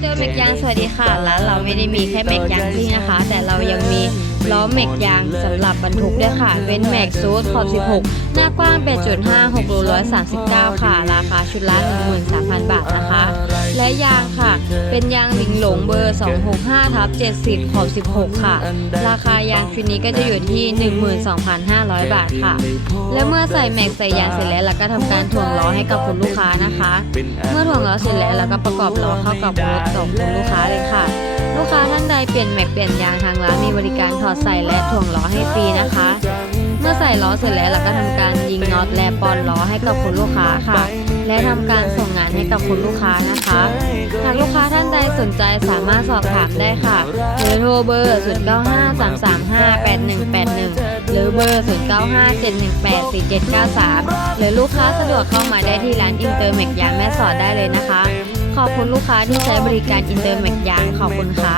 เตอร์แม็กยางสวัสดีค่ะร้านเราไม่ได้มีแค่แม็กยางซิ่งนะคะ แต่เรายังมีล้อแม็กยางสำหรับบรรทุกด้วยค่ะ เป็นแม็กซูดขอบ 16 หน้ากว้าง 8.5 6รู139 ค่ะ ราคาชุดละ13,000 บาทนะคะ และยางค่ะ เป็นยางหลิงหลงเบอร์ 265ทับ70 ขอบ 16 ค่ะ ราคายางชุดนี้ก็จะอยู่ที่ 12,500 บาทค่ะ และเมื่อใส่แม็กใส่ยางเสร็จแล้วเราก็ทำการถ่วงล้อให้กับคุณลูกค้านะคะ เมื่อถ่วงล้อเสร็จแล้วเราก็ประกอบล้อเข้ากับรถส่งคุณลูกค้าเลยค่ะ ลูกค้าท่านใดเปลี่ยนแม็กเปลี่ยนยางทางร้านมีบริการถอดใส่และถ่วงล้อให้ฟรีนะคะ เมื่อใส่ล้อเสร็จแล้วเราก็ทำการยิงน็อตและปอนล้อให้กับคุณลูกค้าค่ะ และทำการส กับคุณลูกค้านะคะ หากลูกค้าท่านใดสนใจสามารถสอบถามได้ค่ะหรือโทรเบอร์ 0953358181 หรือเบอร์ 0957184793 หรือลูกค้าสะดวกเข้ามาได้ที่ร้านอินเตอร์แมกยางแม่สอดได้เลยนะคะ ขอบคุณลูกค้าที่ใช้บริการอินเตอร์แมกยางขอบคุณค่ะ